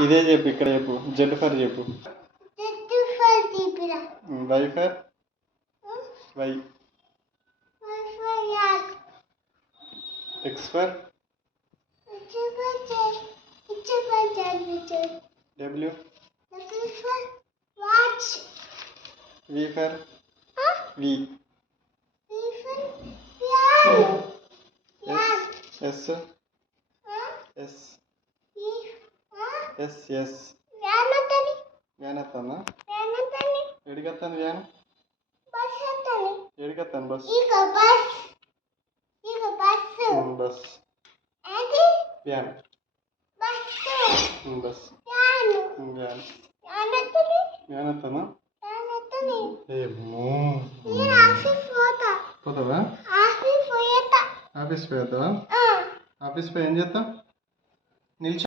ఇదే చెప్పు, ఇక్కడ చెప్పు. జెడ్ ఫర్ చెప్పు. Y for Y. X for W. V for V. S S S S. Van ఎత్తానా? ఎడిగెత్తాను వ్యాన్? ఎడిగెత్తాను bus? Bus van bus van. Van ఎత్తానా? ఏమో. పోతావా? ఆఫీస్ పోయేద్దావా? ఆఫీస్ పోయి ఏం చేస్తావు? నిల్చో.